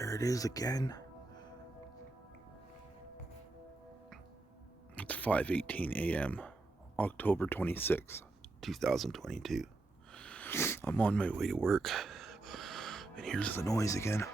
There it is again. It's 5:18 a.m. October 26th, 2022. I'm on my way to work, and here's the noise again.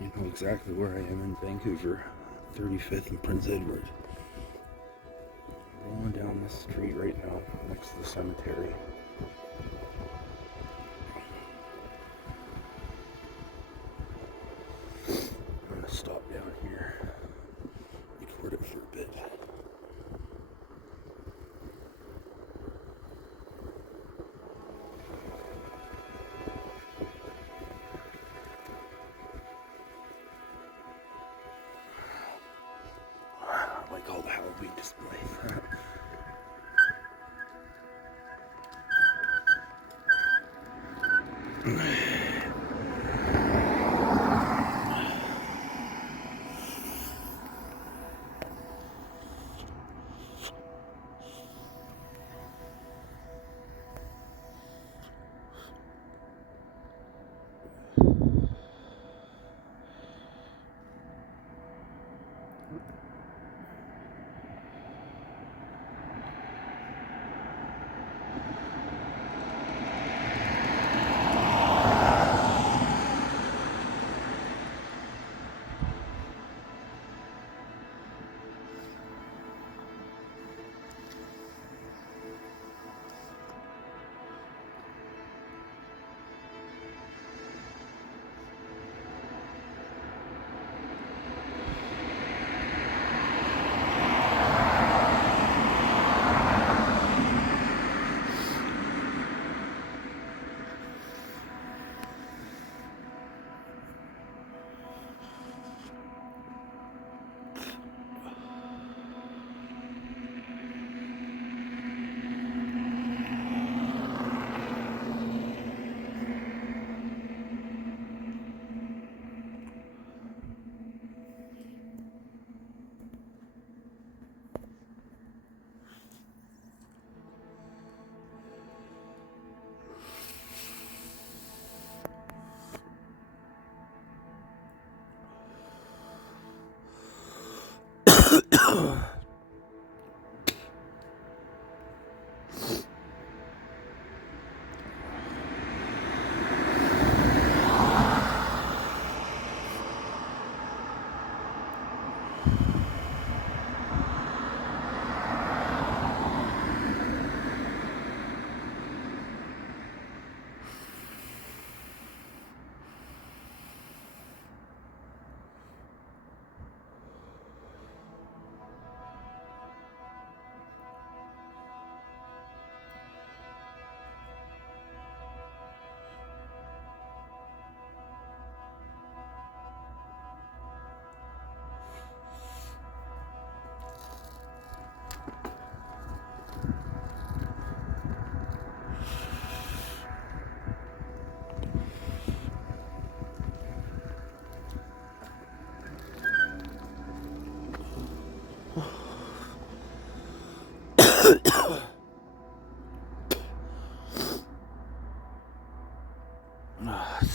You know exactly where I am in Vancouver, 35th and Prince Edward. Rolling down this street right now, next to the cemetery. I'm gonna stop down here, record it for a bit. I like all the Halloween displays.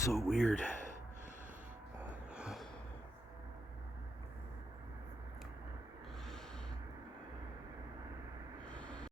so weird.